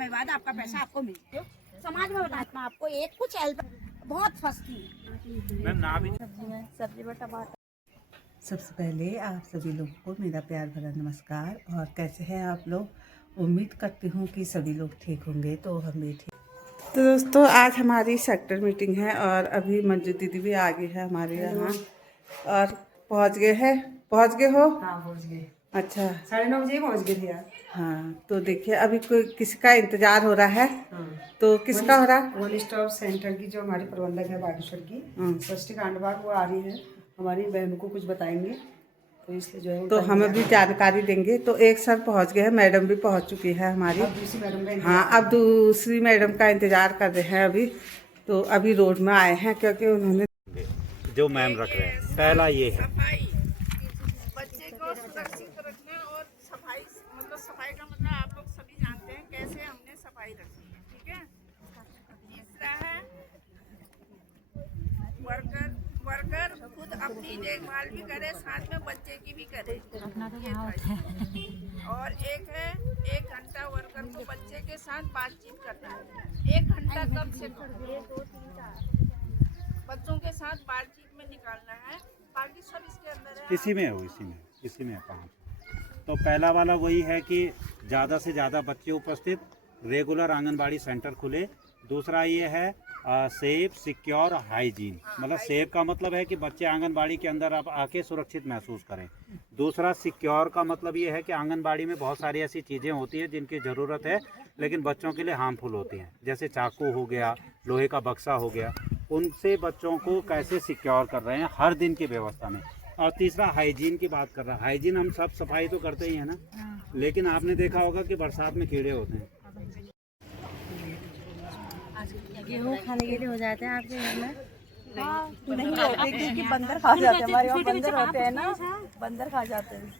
धन्यवाद, आपका पैसा आपको मिलते हो। समाज में बताता हूँ आपको एक कुछ हेल्प बहुत फंसती है। सब्जी में टमाटर। सबसे पहले आप सभी लोगों को मेरा प्यार भरा नमस्कार। और कैसे हैं आप लोग? उम्मीद करती हूँ कि सभी लोग ठीक होंगे, तो हम भी ठीक। तो दोस्तों, आज हमारी सेक्टर मीटिंग है और अभी मंजू दीदी भी आ गई है हमारे यहाँ और पहुँच गए हैं। पहुँच गए हो? हाँ, पहुँच गए। अच्छा, 9:30 बजे पहुँच गए थे यार। हाँ, तो देखिए अभी कोई किसी का इंतजार हो रहा है। हाँ। तो किसका हो रहा है? वन स्टॉप सेंटर की जो हमारी प्रबंधक है बागेश्वर की सृष्टि कांडवाल, वो आ रही है, हमारी बहन को कुछ बताएंगे, तो इसलिए जो है तो हमें भी जानकारी देंगे। तो एक सर पहुंच गए हैं, मैडम भी पहुंच चुकी है हमारी। दूसरी मैडम का हाँ, अब दूसरी मैडम का इंतजार कर रहे हैं अभी। तो अभी रोड में आए हैं क्योंकि उन्होंने जो मैम रख रहे हैं। पहला ये है बच्चे को सुरक्षित रखना और सफाई, मतलब सफाई का मतलब आप लोग सभी जानते हैं कैसे हमने सफाई रखी है, ठीक है। तीसरा है वर्कर खुद अपनी देखभाल भी करे, साथ में बच्चे की भी करे। और एक है 1 घंटा वर्कर को बच्चे के साथ बातचीत करना है। 1 घंटा कम से कम बच्चों के साथ बातचीत में निकालना है। बाकी सब इसके अंदर है। इसी में है 5। तो पहला वाला वही है कि ज़्यादा से ज़्यादा बच्चे उपस्थित, रेगुलर आंगनबाड़ी सेंटर खुले। दूसरा ये है सेफ, सिक्योर, हाइजीन। मतलब सेफ का मतलब है कि बच्चे आंगनबाड़ी के अंदर अब आके सुरक्षित महसूस करें। दूसरा सिक्योर का मतलब ये है कि आंगनबाड़ी में बहुत सारी ऐसी चीज़ें होती हैं जिनकी ज़रूरत है लेकिन बच्चों के लिए हार्मफुल होती हैं, जैसे चाकू हो गया, लोहे का बक्सा हो गया। उनसे बच्चों को कैसे सिक्योर कर रहे हैं हर दिन की व्यवस्था में। और तीसरा हाइजीन की बात कर रहा है। हाइजीन हम सब सफाई तो करते ही हैं ना, लेकिन आपने देखा होगा कि बरसात में कीड़े होते हैं। गेहूँ खाने के लिए हो जाते हैं आपके घर में? नहीं होते क्योंकि बंदर खा जाते हैं, हमारे वहाँ बंदर होते हैं ना, बंदर खा जाते हैं।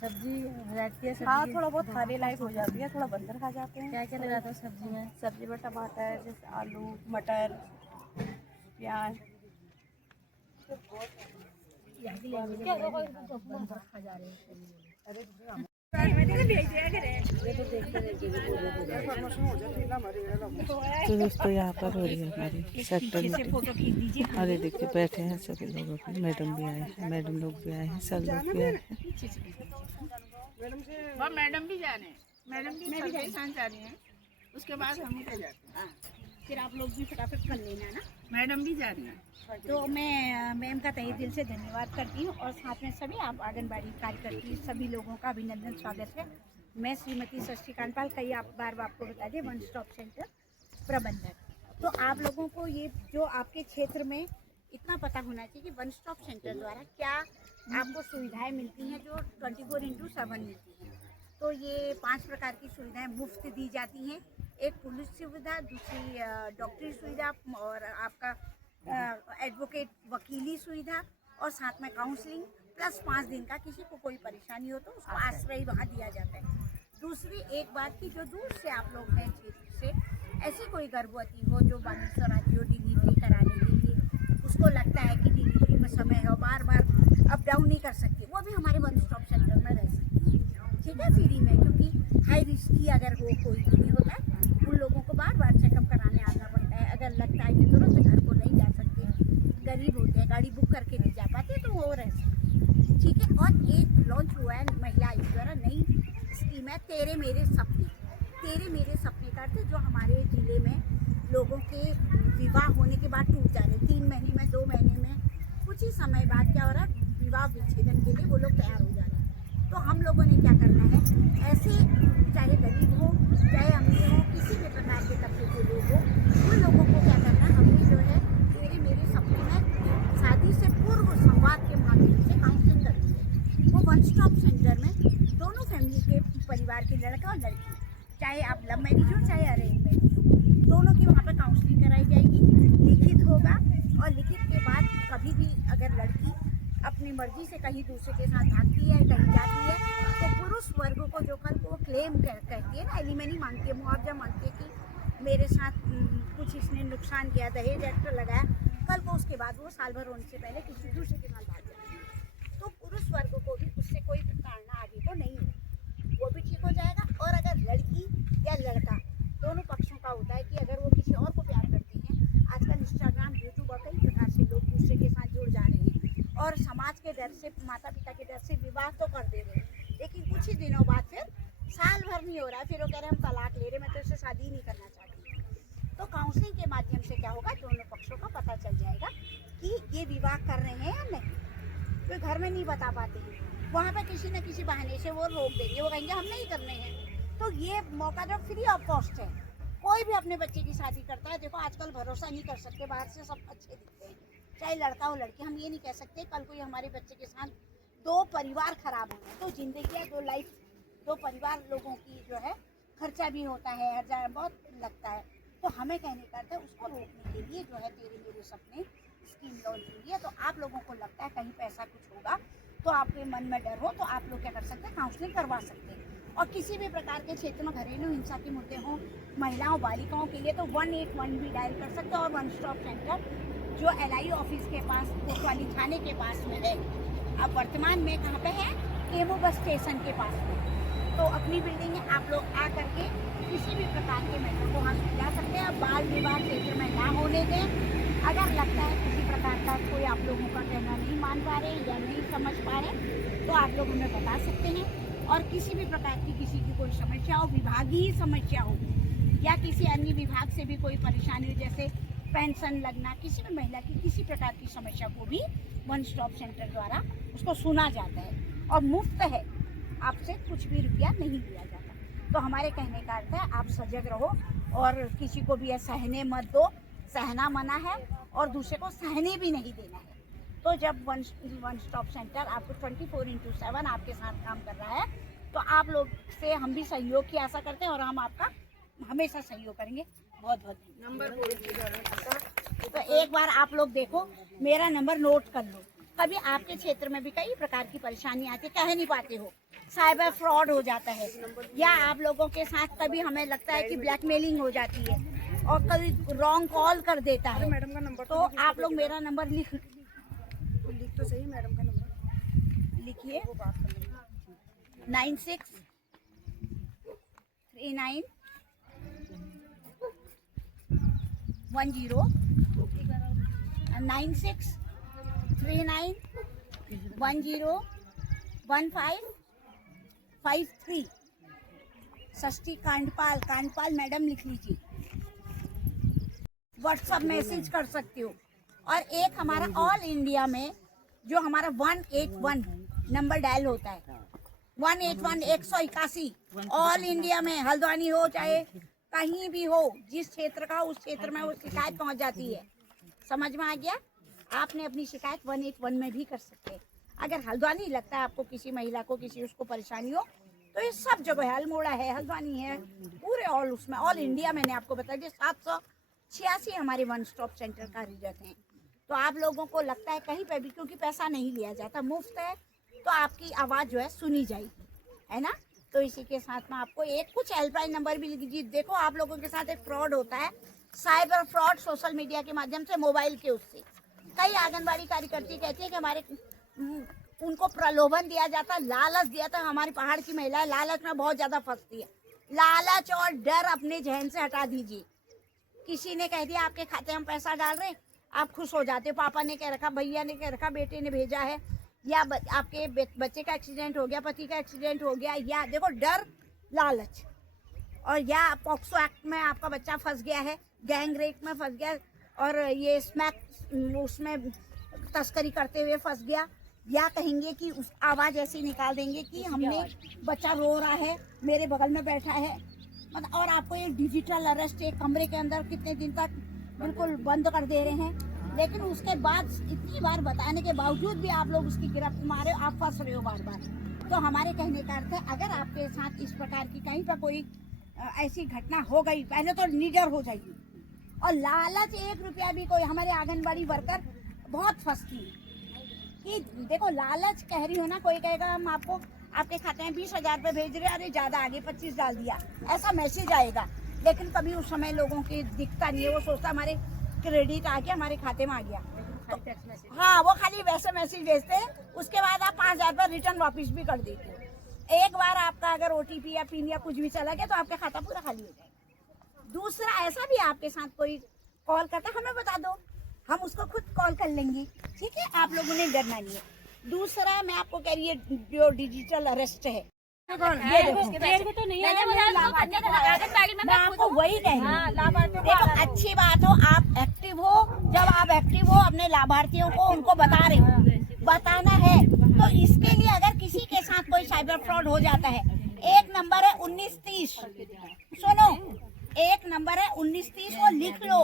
सब्जी हो जाती है? हाँ, थोड़ा बहुत खाने लायक हो जाती है, थोड़ा बंदर खा जाते हैं। क्या क्या लगाते हो सब्जी में? सब्जी में टमाटर, जैसे आलू, मटर, प्याज। तो दोस्तों यहाँ पर हो रही है हमारी सेक्टर मीटिंग। अरे देखिए बैठे हैं सभी लोगों की, मैडम भी आए हैं, मैडम लोग भी आए हैं, सर लोग भी आए हैं। मैडम भी जा रहे हैं, मैडम भी सर के साथ जा रही हैं। उसके बाद हम भी जाते हैं, फिर आप लोग भी फटाफट कर लेना ना। मैडम भी जा रही हैं। तो मैं मैम का तहे दिल से धन्यवाद करती हूँ और साथ में सभी आप आंगनबाड़ी कार्यकर्ती सभी लोगों का अभिनंदन, स्वागत है। मैं श्रीमती सृष्टि कांडवाल, कई बार आपको बता दें, वन स्टॉप सेंटर प्रबंधक। तो आप लोगों को ये जो आपके क्षेत्र में इतना पता होना चाहिए कि वन स्टॉप सेंटर द्वारा क्या आपको सुविधाएं मिलती हैं जो 24/7 मिलती हैं। तो ये 5 प्रकार की सुविधाएं मुफ्त दी जाती हैं। एक पुलिस सुविधा, दूसरी डॉक्टरी सुविधा और आपका एडवोकेट वकीली सुविधा और साथ में काउंसलिंग प्लस 5 दिन का किसी को कोई परेशानी हो तो उसको आश्रय वहाँ दिया जाता है। दूसरी एक बात की जो दूर से आप लोग हैं क्षेत्र से, ऐसी कोई गर्भवती हो जो बागेश्वर आती हो डिलीवरी कराने के लिए, उसको लगता है कि डिलीवरी में समय है और बार बार अप डाउन नहीं कर सकती, वो भी हमारे वन स्टॉप सेंटर में रह सकती है, ठीक है, फ्री में। क्योंकि हाई रिस्क की अगर वो कोई भी होता है, उन लोगों को बार बार चेकअप कराने आना पड़ता है। अगर लगता है कि तुरंत घर को नहीं जा सकते, गरीब होते हैं, गाड़ी बुक करके नहीं जा पाते, तो वो रह सकते, ठीक है। और एक लॉन्च हुआ है महिला आयोग द्वारा, नई स्कीम है तेरे मेरे सपने। तेरे मेरे सपने का अर्थ जो हमारे ज़िले में लोगों के विवाह होने के बाद टूट जा रहे, 3 महीने में, 2 महीने में, कुछ ही समय बाद क्या हो रहा है, विवाह विच्छेदन के लिए वो लोग तैयार हो जा रहे हैं। तो हम लोगों ने क्या करना है, ऐसे चाहे गरीब हो चाहे अमीर हो, किसी भी प्रकार के तबके के लोग हो, उन लोगों को क्या करना है, हमने जो है तेरे मेरे सपने में शादी से पूर्व संवाद के माध्यम से काउंसलिंग करनी है। वो वन स्टॉप सेंटर में दोनों फैमिली के परिवार के लड़का और लड़की, चाहे आप लव मैरिज हो चाहे अरेंज मैरिज हो, दोनों की वहाँ पर काउंसलिंग कराई जाएगी। लिखित होगा और लिखित के बाद कभी भी अगर लड़की अपनी मर्जी से कहीं दूसरे के साथ भागती है, कहीं जाती है, तो पुरुष वर्ग को जो कल को क्लेम कहती है ना, एलिमनी मांगती है, मुआवजा मांगती है कि मेरे साथ कुछ इसने नुकसान किया, दहेज एक्ट लगाया, कल को उसके बाद वो साल भर होने से पहले किसी दूसरे के साथ भाग जाएगी। तो पुरुष वर्ग को भी उससे कोई प्रताड़ना आगे को नहीं है, वो भी ठीक हो जाएगा। और अगर लड़की या लड़का से माता पिता के डर से विवाह तो कर दे रहे, लेकिन कुछ ही दिनों बाद फिर साल भर नहीं हो रहा है, फिर वो कह रहे हम तलाक ले रहे, मैं तो इससे शादी ही नहीं करना चाहती। तो काउंसलिंग के माध्यम से क्या होगा, दोनों पक्षों का पता चल जाएगा कि ये विवाह कर रहे हैं या नहीं। तो घर में नहीं बता पाते हैं, वहाँ पे किसी न किसी बहाने से वो रोक देंगे, वो कहेंगे हम नहीं करने हैं। तो ये मौका जो फ्री ऑफ कॉस्ट है, कोई भी अपने बच्चे की शादी करता है। देखो आजकल भरोसा नहीं कर सकते, बाहर से सब अच्छे दिखते हैं, चाहे लड़का हो लड़की। हम ये नहीं कह सकते कल को हमारे बच्चे के साथ दो परिवार खराब हो गए, तो जिंदगी है, दो लाइफ, दो परिवार लोगों की जो है खर्चा भी होता है, हर जगह बहुत लगता है। तो हमें कहने का था उसको रोकने के लिए जो है तेरे मेरे सपने स्कीम लॉन्च हुई है। तो आप लोगों को लगता है कहीं पैसा कुछ होगा, तो आपके मन में डर हो, तो आप लोग क्या कर सकते हैं, काउंसलिंग करवा सकते हैं। और किसी भी प्रकार के क्षेत्र में घरेलू हिंसा के मुद्दे हों, महिलाओं बालिकाओं के लिए तो 181 भी डायल कर सकते हैं। और वन स्टॉप सेंटर जो LI ऑफिस के पास, कोतवाली थाने के पास में है, अब वर्तमान में कहाँ पे है, केमू बस स्टेशन के पास में। तो अपनी बिल्डिंग में आप लोग आ करके किसी भी प्रकार के मैटर को वहाँ सुलझा सकते हैं। बाल विवाह क्षेत्र में ना होने दें। अगर लगता है किसी प्रकार का कोई आप लोगों का कहना नहीं मान पा रहे या नहीं समझ पा रहे, तो आप लोग हमें बता सकते हैं। और किसी भी प्रकार की किसी की कोई समस्या हो, विभागीय समस्या हो या किसी अन्य विभाग से भी कोई परेशानी हो, जैसे पेंशन लगना, किसी भी महिला की किसी प्रकार की समस्या को भी वन स्टॉप सेंटर द्वारा उसको सुना जाता है और मुफ्त है, आपसे कुछ भी रुपया नहीं लिया जाता। तो हमारे कहने का अर्थ है आप सजग रहो और किसी को भी सहने मत दो, सहना मना है और दूसरे को सहने भी नहीं देना है। तो जब वन स्टॉप सेंटर आपको 24/7 आपके साथ काम कर रहा है, तो आप लोग से हम भी सहयोग की आशा करते हैं और हम आपका हमेशा सहयोग करेंगे। बहुत बहुत नंबर। तो एक बार आप लोग देखो, मेरा नंबर नोट कर लो। कभी आपके क्षेत्र में भी कई प्रकार की परेशानी आती है, कह नहीं पाते हो, साइबर फ्रॉड हो जाता है, या आप लोगों के साथ कभी हमें लगता है कि ब्लैकमेलिंग हो जाती है और कभी रॉन्ग कॉल कर देता है, मैडम का नंबर तो आप लोग मेरा नंबर लिख तो सही, मैडम का नंबर लिखिए 963910 9639101553। षष्ठी कांडपाल मैडम लिख लीजिए, व्हाट्सएप मैसेज कर सकते हो। और एक हमारा ऑल इंडिया में जो हमारा 181 नंबर डायल होता है, 181 181 ऑल इंडिया में, हल्द्वानी हो चाहे कहीं भी हो, जिस क्षेत्र का उस क्षेत्र में वो शिकायत पहुंच जाती है। समझ में आ गया? आपने अपनी शिकायत 181 में भी कर सकते हैं। अगर हल्द्वानी लगता है आपको किसी महिला को किसी उसको परेशानी हो, तो ये सब जगह है, अल्मोड़ा है, हल्द्वानी है, पूरे ऑल उसमें ऑल इंडिया मैंने आपको बताया 786 हमारे वन स्टॉप सेंटर कार्यरत हैं। तो आप लोगों को लगता है कहीं पर भी, क्योंकि पैसा नहीं लिया जाता, मुफ्त है, तो आपकी आवाज़ जो है सुनी जाएगी, है ना। तो इसी के साथ में आपको एक कुछ हेल्पलाइन नंबर भी लिख दीजिए। देखो आप लोगों के साथ एक फ्रॉड होता है, साइबर फ्रॉड, सोशल मीडिया के माध्यम से, मोबाइल के उससे। कई आंगनबाड़ी कार्यकर्ती कहती है कि हमारे उनको प्रलोभन दिया जाता, लालच दिया था। हमारी पहाड़ की महिलाएं लालच में बहुत ज़्यादा फंसती है। लालच और डर अपने जहन से हटा दीजिए। किसी ने कह दिया आपके खाते में पैसा डाल रहे, आप खुश हो जाते हो, पापा ने कह रखा, भैया ने कह रखा, बेटे ने भेजा है, या आपके बच्चे का एक्सीडेंट हो गया, पति का एक्सीडेंट हो गया, या देखो डर, लालच, और या पॉक्सो एक्ट में आपका बच्चा फंस गया है, गैंग रेप में फंस गया, और ये स्मैक उसमें तस्करी करते हुए फंस गया, या कहेंगे कि उस आवाज़ ऐसी निकाल देंगे कि हमने बच्चा रो रहा है, मेरे बगल में बैठा है, मतलब, और आपको ये डिजिटल अरेस्ट एक कमरे के अंदर कितने दिन तक बिल्कुल बंद कर दे रहे हैं। लेकिन उसके बाद इतनी बार बताने के बावजूद भी आप लोग उसकी गिरफ्त में आ रहे हो, आप फंस रहे हो बार बार। तो हमारे कहने का अर्थ है, अगर आपके साथ इस प्रकार की कहीं पर कोई ऐसी घटना हो गई, पहले तो निडर हो जाइए। और लालच 1 रुपया भी कोई, हमारे आंगनबाड़ी वर्कर बहुत फंसती है कि देखो लालच कह रही हो ना, कोई कहेगा हम आपको आपके खाते में 20,000 रुपये भेज रहे हैं, अरे ज़्यादा आगे 25 डाल दिया, ऐसा मैसेज आएगा। लेकिन कभी उस समय लोगों की दिखता नहीं है, वो सोचता हमारे क्रेडिट आ गया, हमारे खाते में आ गया, तो हाँ वो खाली वैसे मैसेज भेजते हैं। उसके बाद आप 5,000 रुपये रिटर्न वापस भी कर देते हो। एक बार आपका अगर OTP या पिन या कुछ भी चला गया तो आपका खाता पूरा खाली हो जाएगा। दूसरा, ऐसा भी आपके साथ कोई कॉल करता है, हमें बता दो, हम उसको खुद कॉल कर लेंगे, ठीक है। आप लोगों ने डरना नहीं है। दूसरा मैं आपको कह रही है जो डिजिटल अरेस्ट है, ये देखो तो नहीं है, मैं आपको वही कह रही हूँ। देखो अच्छी बात हो, आप एक्टिव हो, जब आप एक्टिव हो अपने लाभार्थियों को उनको बता रहे हो, बताना है। तो इसके लिए अगर किसी के साथ कोई साइबर फ्रॉड हो जाता है, एक नंबर है 1930, सुनो, एक नंबर है 1930, वो लिख लो।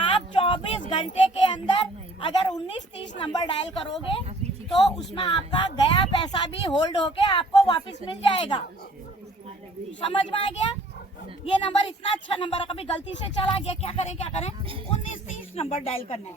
आप 24 घंटे के अंदर अगर 1930 नंबर डायल करोगे तो उसमें आपका गया पैसा भी होल्ड होके आपको वापस मिल जाएगा। समझ में आ गया? ये नंबर इतना अच्छा नंबर है, कभी गलती से चला गया क्या करें 1930 नंबर डायल करना है।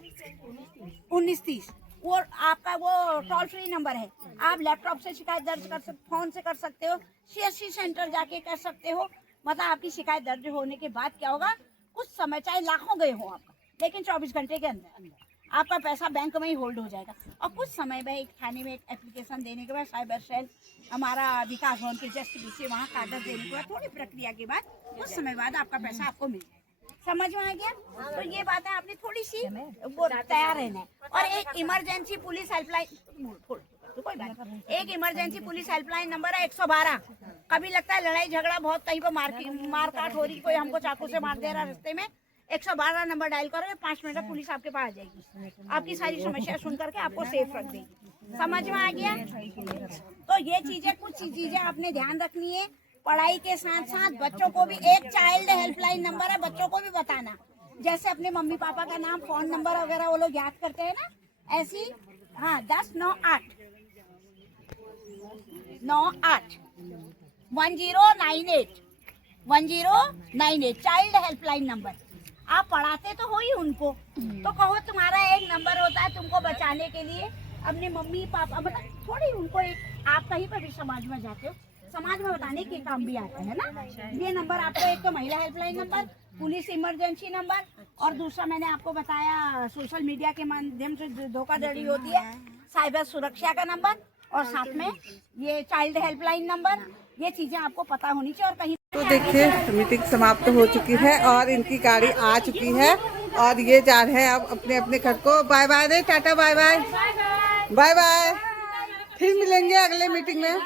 1930 वो आपका वो टोल फ्री नंबर है। आप लैपटॉप से शिकायत दर्ज कर सकते, फोन से कर सकते हो, CSC सेंटर जाके कर सकते हो। मतलब आपकी शिकायत दर्ज होने के बाद क्या होगा, कुछ समय चाहे लाखों गए हो आपका, लेकिन 24 घंटे के अंदर आपका पैसा बैंक में ही होल्ड हो जाएगा। और कुछ समय में एक थाने में एक एप्लीकेशन देने के बाद, साइबर सेल हमारा विकास भवन के जस्ट पीछे, वहाँ कागज देने के बाद, थोड़ी प्रक्रिया के बाद कुछ समय बाद आपका पैसा आपको मिल जाएगा। समझ में आ गया? तो ये बातें आपने थोड़ी सी वो तैयार रहना है। और एक इमरजेंसी पुलिस हेल्पलाइन, कोई बात नहीं, एक इमरजेंसी पुलिस हेल्पलाइन नंबर है 112। कभी लगता है लड़ाई झगड़ा बहुत, कहीं पर मारकाट हो रही, कोई हमको चाकू से मार दे रहा रास्ते में, 112 नंबर डायल करोगे, 5 मिनट में पुलिस आपके पास आ जाएगी, आपकी सारी समस्या सुन करके आपको सेफ रख देगी। समझ में आ गया? तो ये चीजें, कुछ चीजें आपने ध्यान रखनी है। पढ़ाई के साथ साथ बच्चों को भी, एक चाइल्ड हेल्पलाइन नंबर है, बच्चों को भी बताना। जैसे अपने मम्मी पापा का नाम, फोन नंबर वगैरह वो लोग याद करते हैं ना, ऐसी 1098 1098 चाइल्ड हेल्पलाइन नंबर। आप पढ़ाते तो हो ही उनको, तो कहो तुम्हारा एक नंबर होता है तुमको बचाने के लिए, अपने मम्मी पापा, मतलब थोड़ी उनको एक, आप कहीं पर भी समाज में जाते हो, समाज में बताने के काम भी आता है ना। ये नंबर आपको, एक तो महिला helpline number, police emergency number, और दूसरा मैंने आपको बताया सोशल मीडिया के माध्यम से धोखाधड़ी होती है, साइबर सुरक्षा का नंबर, और साथ में ये चाइल्ड हेल्पलाइन नंबर। ये चीजें आपको पता होनी चाहिए। और कहीं तो देखिए मीटिंग समाप्त हो चुकी है और इनकी गाड़ी आ चुकी है और ये जा रहे हैं अब अपने अपने घर को। बाय बाय रे, tata bye bye, bye bye, फिर मिलेंगे अगले मीटिंग में।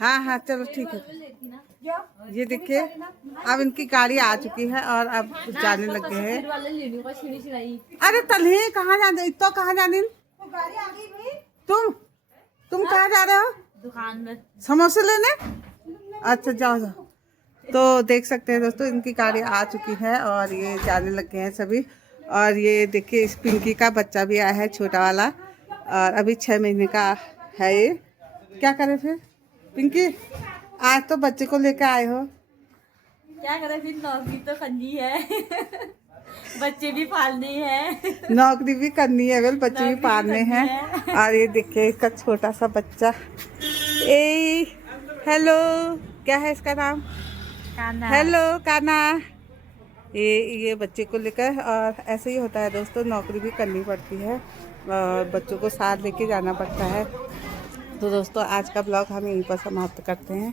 हाँ चलो ठीक है। ये देखिए अब इनकी गाड़ी आ चुकी है और अब जाने लग गए हैं। अरे तलहे कहाँ जाने, तो कहाँ जाने, गाड़ी आ गई भाई। तुम कहाँ जा रहे हो? दुकान में समोसे लेने। अच्छा जाओ। तो देख सकते हैं दोस्तों इनकी गाड़ी आ चुकी है और ये जाने लग गए हैं सभी। और ये देखिए इस पिंकी का बच्चा भी आया है, छोटा वाला, और अभी 6 महीने का है ये। क्या करे फिर पिंकी, आज तो बच्चे को लेकर आए हो, क्या करें फिर, नौकरी तो करनी है बच्चे भी पालने हैं। नौकरी भी करनी है, वेल बच्चे भी पालने हैं। और ये देखिए इसका छोटा सा बच्चा, ए हेलो, क्या है इसका नाम? काना। हेलो काना। ये बच्चे को लेकर, और ऐसे ही होता है दोस्तों, नौकरी भी करनी पड़ती है और बच्चों को साथ लेके जाना पड़ता है। तो दोस्तों आज का ब्लॉग हम यहीं पर समाप्त करते हैं।